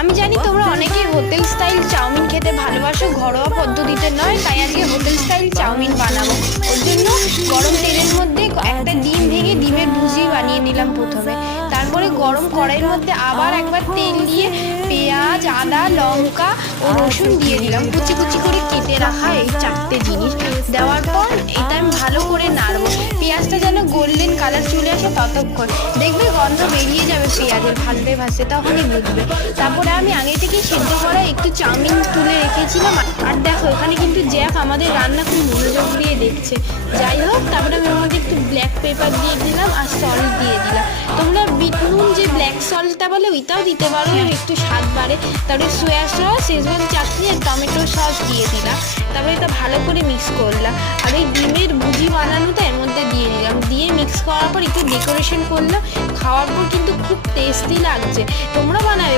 আমি জানি তোমরা অনেকেই হোটেল স্টাইল চাউমিন খেতে ভালোবাসো, ঘরোয়া পদ্ধতিতে নয়, তাই আজকে হোটেল স্টাইল চাউমিন বানাবো। ওর জন্য গরম তেলের মধ্যে একটা ডিম ভেঙে ডিমের ভুজি বানিয়ে নিলাম প্রথমে। তারপরে গরম কড়াইয়ের মধ্যে আবার একবার তেল দিয়ে পেঁয়াজ, আদা, লঙ্কা ও রসুন দিয়ে দিলাম, কুচি কুচি করে কেটে রাখা এই 4টে জিনিস দেওয়ার পর এটা আমি ভালো করে নাড়বো। পেঁয়াজটা যেন গোল্ডেন কালার চলে আসে ততক্ষণ, দেখবে গন্ধ বেরিয়ে যাবে পেঁয়াজের ভাজতে ভাজতে, তখনই বুঝবে। তারপরে আমি আগে থেকেই সেদ্ধ করা একটু চাউমিন তুলে রেখেছিলাম। আর দেখো এখানে কিন্তু জ্যাক আমাদের রান্না খুব মনোযোগ দিয়ে দেখছে। যাই হোক, তারপরে আমি ওর মধ্যে একটু ব্ল্যাক পেপার দিয়ে দিলাম আর সল্ট দিয়ে দিলাম। তোমরা বিট নুন যে ব্ল্যাক সল্টটা বলে ওইটাও দিতে পারো, একটু স্বাদ বাড়ে। তারপরে সোয়া সস, শেজওয়ান চাটনি আর টমেটো সস দিয়ে দিলাম। তারপরে এটা ভালো করে মিক্স করলাম আর ওই ডিমের ভুজি বানানোটা এর মধ্যে দিয়ে দিলাম, দিয়ে মিক্স করার পর একটু ডেকোরেশন করলাম। খাওয়ার পর কিন্তু খুব টেস্টি লাগছে, তোমরা বানাবে।